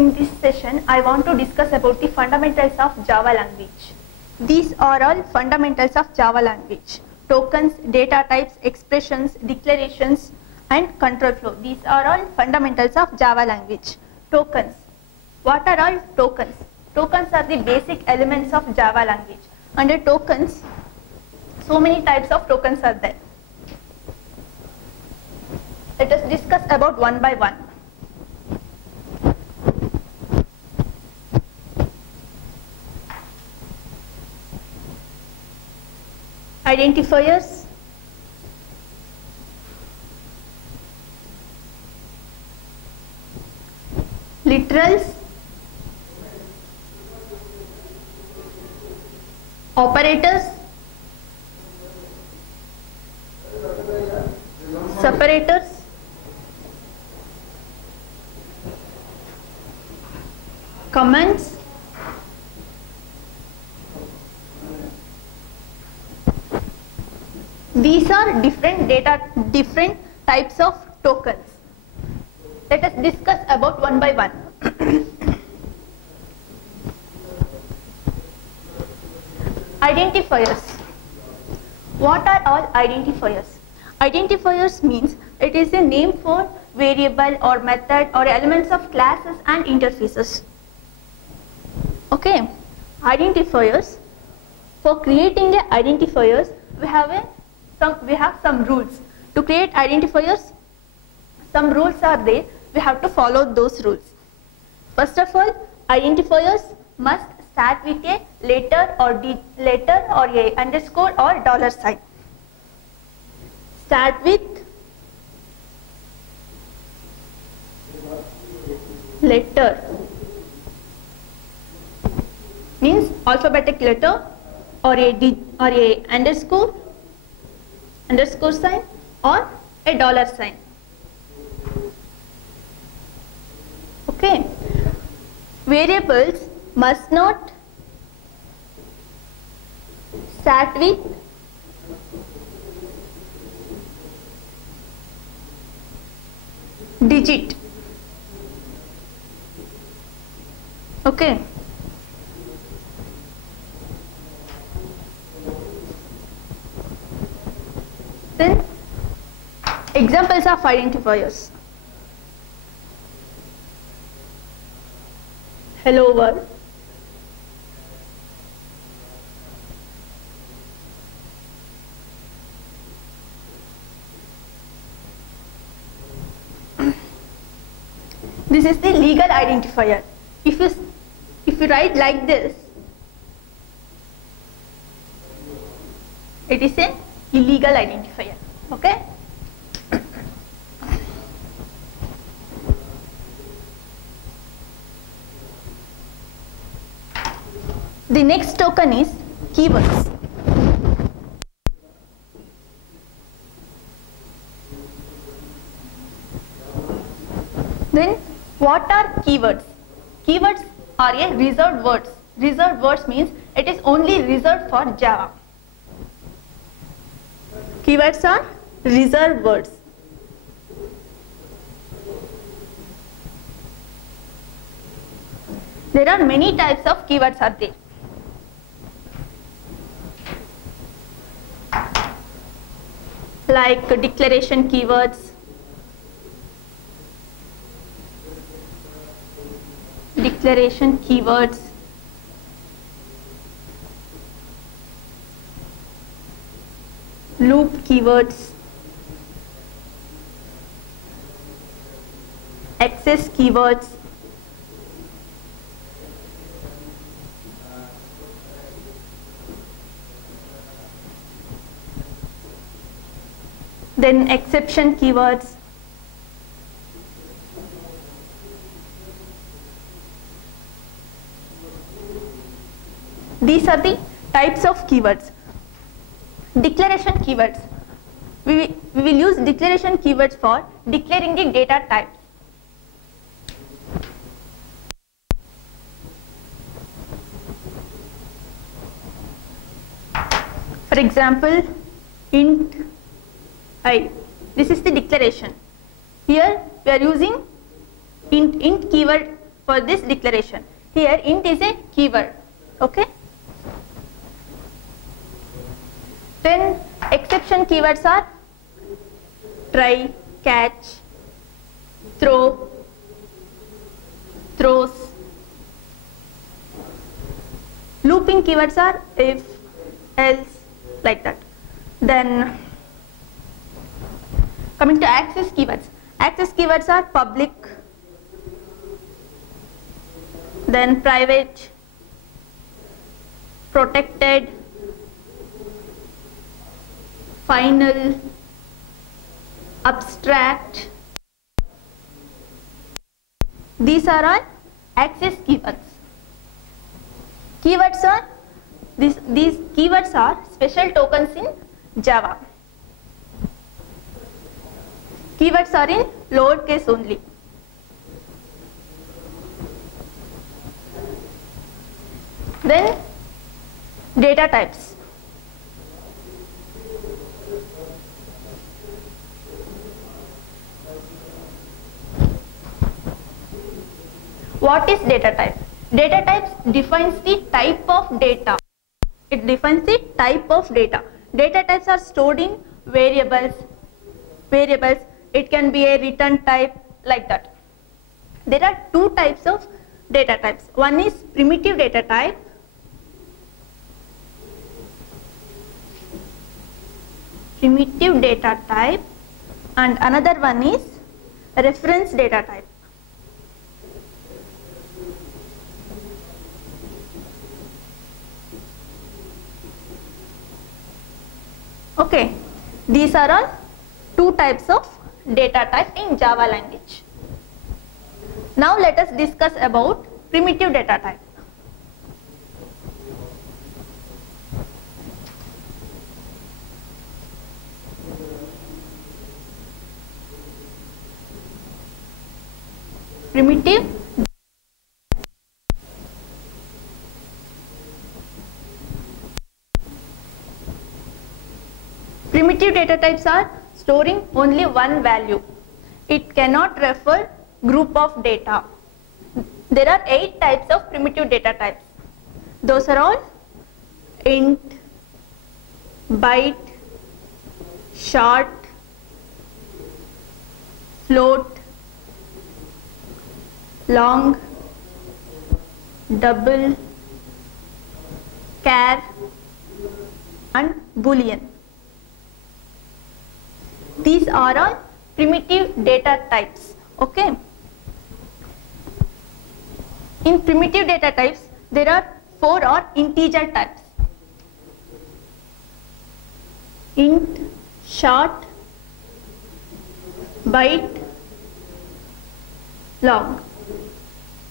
In this session, I want to discuss about the fundamentals of Java language. These are all fundamentals of Java language. Tokens, data types, expressions, declarations, and control flow. These are all fundamentals of Java language. Tokens. What are all tokens? Tokens are the basic elements of Java language. Under tokens, so many types of tokens are there. Let us discuss about one by one. Identifiers, literals, operators, separators, comments, these are different types of tokens. Let us discuss about one by one. Identifiers. What are all identifiers? Identifiers means it is a name for variable or method or elements of classes and interfaces. Okay, identifiers. For creating a identifiers, we have some rules. To create identifiers, some rules are there. We have to follow those rules. First of all, identifiers must start with a letter or a underscore or dollar sign. Start with letter means alphabetic letter or a underscore sign or a dollar sign. Okay. Variables must not start with digit. Okay. Then examples of identifiers. Hello world. This is the legal identifier. If you write like this, it is an illegal identifier. Okay. The next token is keywords. Then what are keywords? Keywords are a reserved words. Reserved words means it is only reserved for Java. Keywords are reserved words. There are many types of keywords are there. Like declaration keywords, loop keywords, access keywords, then exception keywords, these are the types of keywords. Declaration keywords. We will use declaration keywords for declaring the data type. For example, int I. This is the declaration. Here we are using int keyword for this declaration. Here int is a keyword. Okay. Then exception keywords are try, catch, throw, throws. Looping keywords are if, else, like that. Then coming to access keywords. Access keywords are public, then private, protected, final, abstract. These are all access keywords. Keywords are these keywords are special tokens in Java. Keywords are in lowercase only. Then data types. What is data type? Data types defines the type of data. It defines the type of data. Data types are stored in variables. It can be a return type, like that. There are two types of data types. One is primitive data type. Primitive data type, and another one is reference data type. Okay, these are all two types of data type in Java language. Now let us discuss about primitive data type. Primitive data types are storing only one value. It cannot refer group of data. There are 8 types of primitive data types. Those are all int, byte, short, float, long, double, char, and boolean. These are all primitive data types. Okay. In primitive data types, there are 4 or integer types. Int, short, byte, long.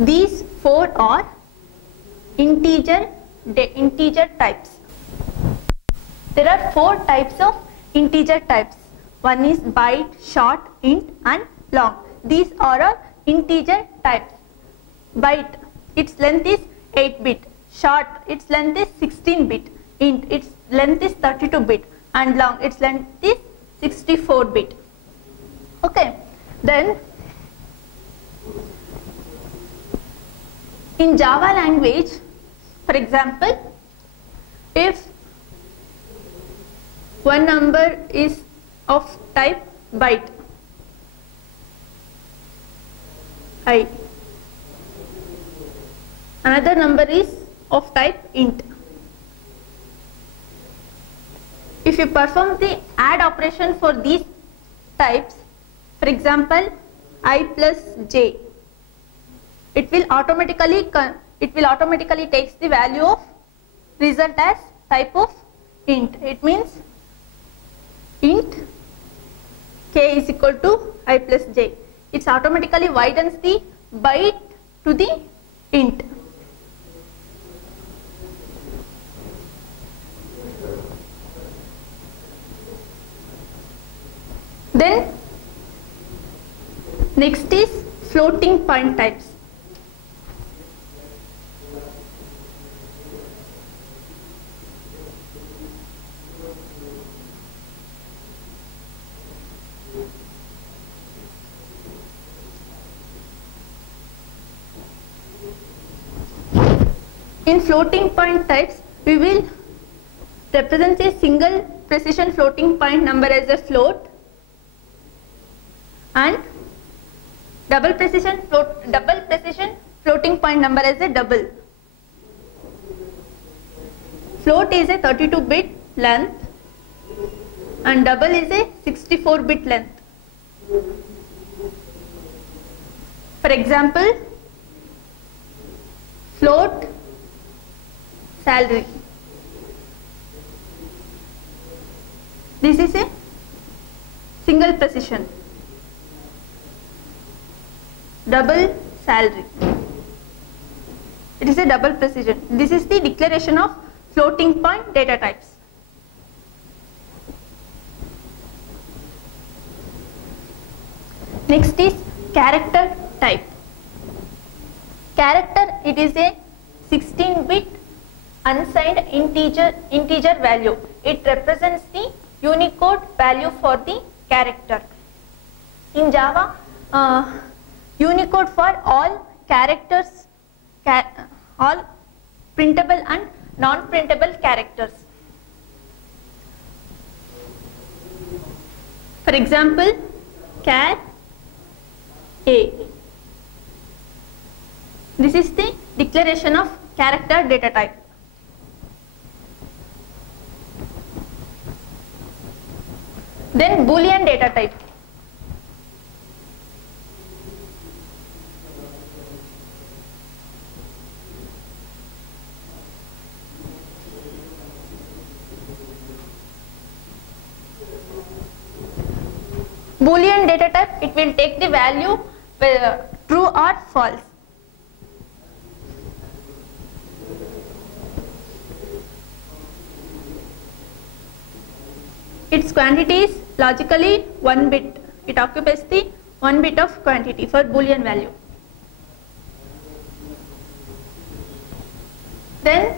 These 4 are integer types. There are 4 types of integer types. One is byte, short, int, and long. These are all integer types. Byte, its length is 8-bit. Short, its length is 16-bit. Int, its length is 32-bit. And long, its length is 64-bit. Okay. Then in Java language, for example, if one number is of type byte, I, another number is of type int. If you perform the add operation for these types, for example, I plus j, it will automatically takes the value of result as type of int. It means int k is equal to I plus j. It automatically widens the byte to the int. Then next is floating point types. In floating point types, we will represent a single precision floating point number as a float and double precision floating point number as a double. Float is a 32-bit length and double is a 64-bit length. For example, float salary. This is a single precision. Double salary. It is a double precision. This is the declaration of floating point data types. Next is character type. Character, it is a 16-bit unsigned integer value. It represents the Unicode value for the character. In Java, Unicode for all characters, all printable and non-printable characters. For example, char A. This is the declaration of character data type. Then Boolean data type. Boolean data type, it will take the value true or false. Its quantity is logically 1 bit. It occupies the 1 bit of quantity for Boolean value. Then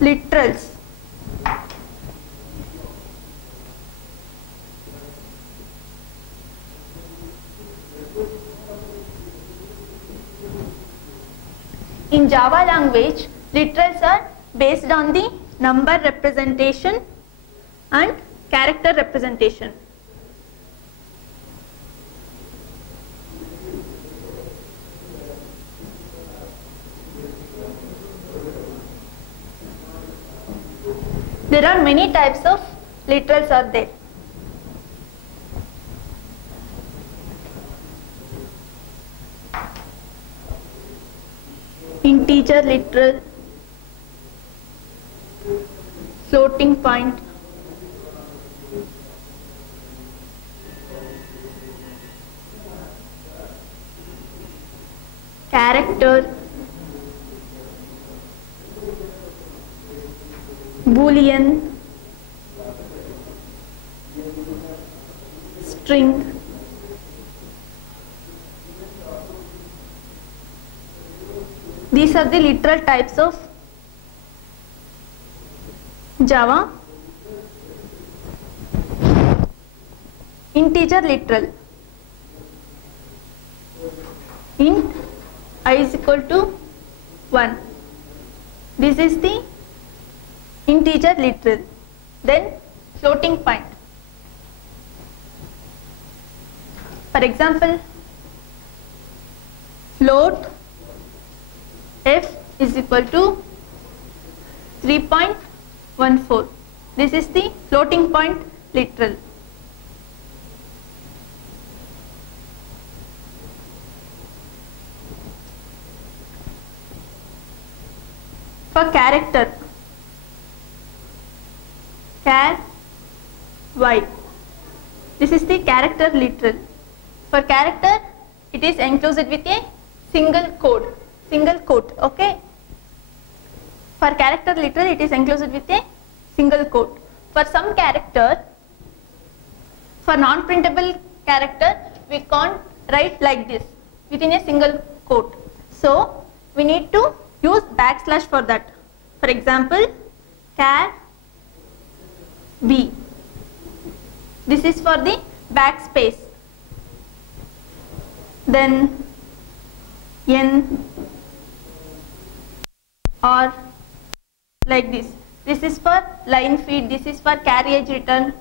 literals. In Java language, literals are based on the number representation and character representation. There are many types of literals are there. Integer literal, floating point, character, Boolean, string, these are the literal types of Java. Integer literal. Int I is equal to 1. This is the integer literal. Then floating point. For example, float f is equal to 3.14. This is the floating point literal. For character, char y. This is the character literal. For character, it is enclosed with a single quote. Okay. For character literal, it is enclosed with a single quote. For some character, for non-printable character, we can't write like this within a single quote. So we need to use backslash for that. For example, char b. This is for the backspace. Then n or like this. This is for line feed, this is for carriage return.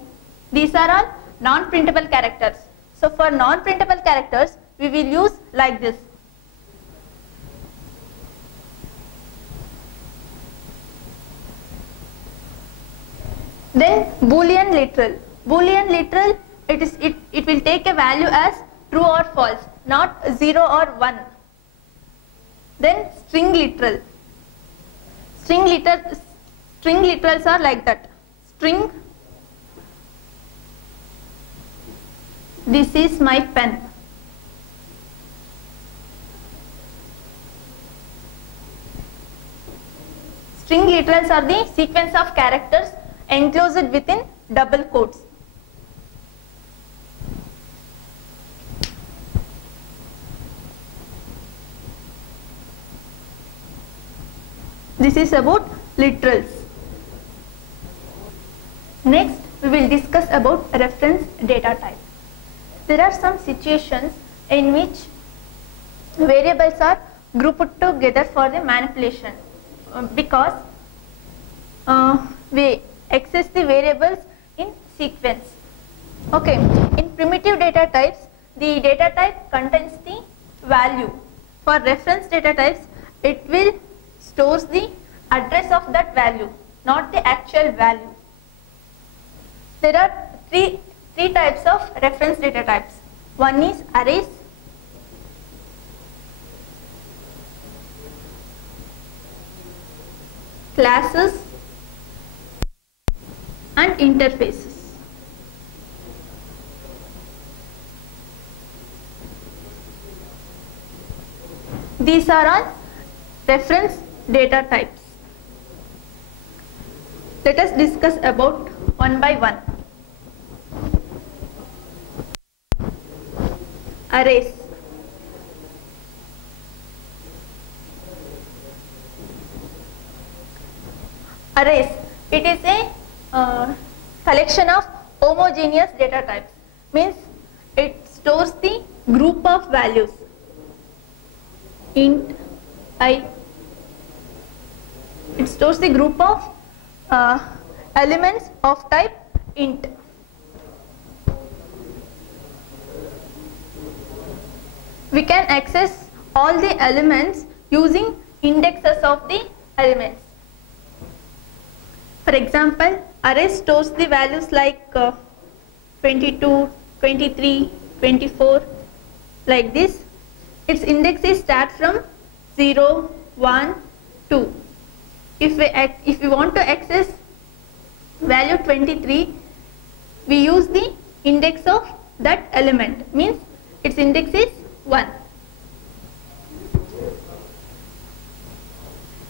These are all non-printable characters. So for non-printable characters, we will use like this. Then Boolean literal. Boolean literal, it will take a value as true or false, not 0 or 1. Then string literal. String literals are like that. String, this is my pen. String literals are the sequence of characters enclosed within double quotes. This is about literals. Next, we will discuss about reference data type. There are some situations in which variables are grouped together for the manipulation because we access the variables in sequence. Okay, in primitive data types, the data type contains the value. For reference data types, it will stores the address of that value, not the actual value. There are three types of reference data types. One is arrays, classes, and interfaces. These are all reference data types. Let us discuss about one by one. Arrays. Arrays. It is a collection of homogeneous data types. Means it stores the group of values. Int I. It stores the group of elements of type int. We can access all the elements using indexes of the elements. For example, array stores the values like 22, 23, 24, like this. Its indexes start from 0, 1, 2. If we want to access value 23, we use the index of that element, means its index is 1.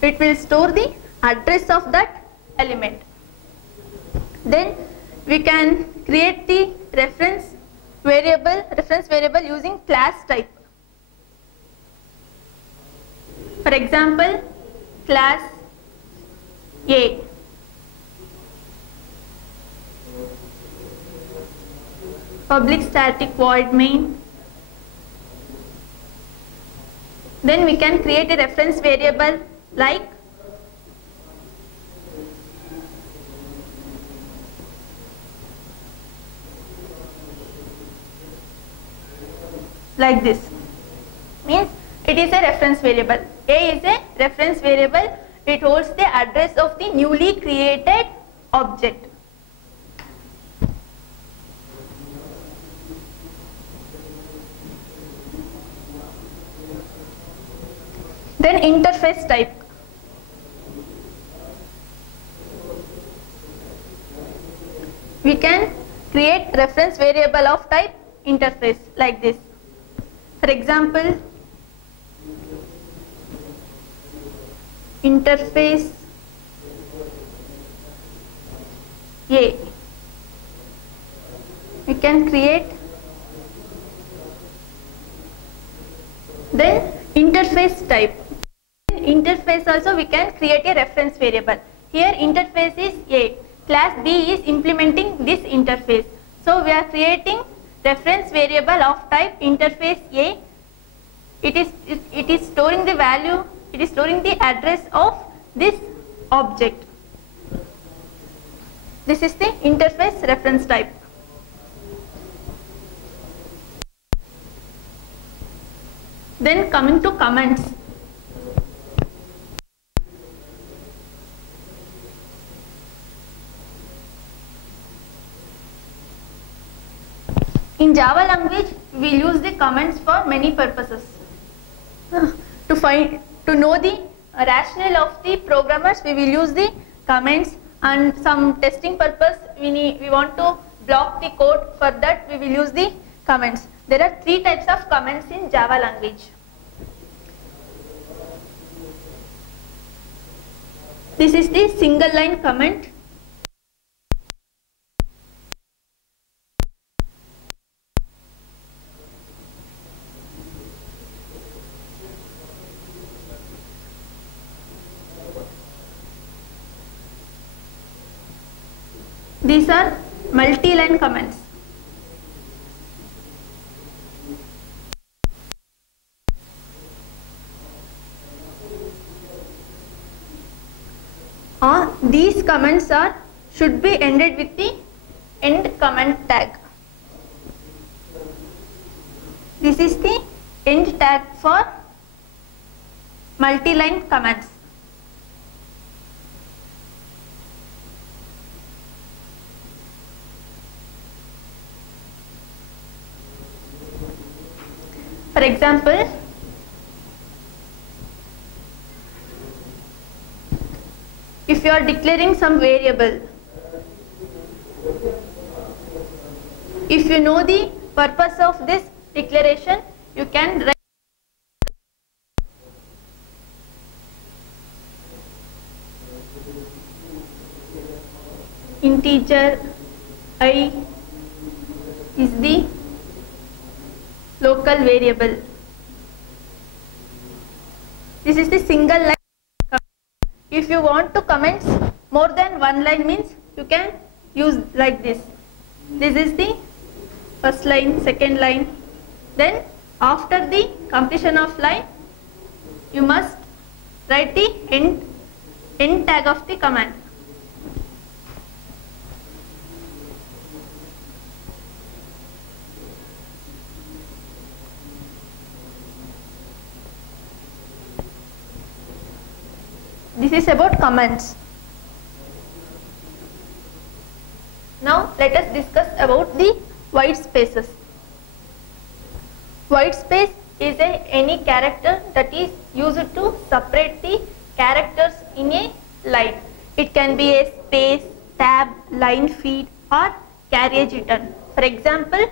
It will store the address of that element. Then we can create the reference variable using class type. For example, class A. Public static void main. Then we can create a reference variable like this. Means it is a reference variable. A is a reference variable. It holds the address of the newly created object. Then interface type. We can create reference variable of type interface like this. For example, interface A. We can create. Then interface type. In interface also we can create a reference variable. Here interface is A. Class B is implementing this interface. So we are creating reference variable of type interface A. It is storing the value. It is storing the address of this object. This is the interface reference type. Then coming to comments. In Java language, we use the comments for many purposes. To know the rationale of the programmers, we will use the comments, and some testing purpose we want to block the code. For that we will use the comments. There are 3 types of comments in Java language. This is the single line comment. These are multi-line comments. These comments should be ended with the end comment tag. This is the end tag for multi-line comments. For example, if you are declaring some variable, if you know the purpose of this declaration, you can write integer I is the local variable. This is the single line. If you want to comment more than one line, means you can use like this. This is the first line, second line. Then after the completion of line, you must write the end tag of the command. This is about comments. Now let us discuss about the white spaces. White space is any character that is used to separate the characters in a line. It can be a space, tab, line feed, or carriage return. For example,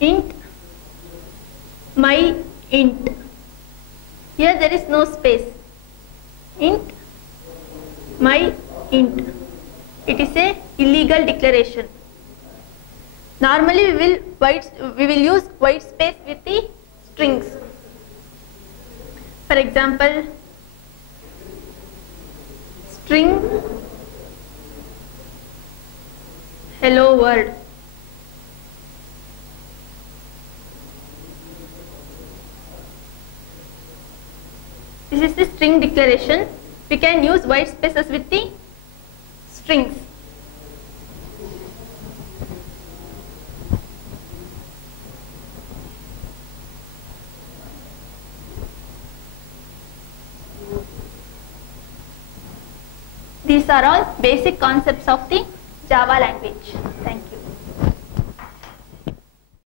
int my int. Here there is no space. Int my int. It is a illegal declaration. Normally we will use white space with the strings. For example, string hello world. This is the string declaration. We can use white spaces with the strings. These are all basic concepts of the Java language. Thank you.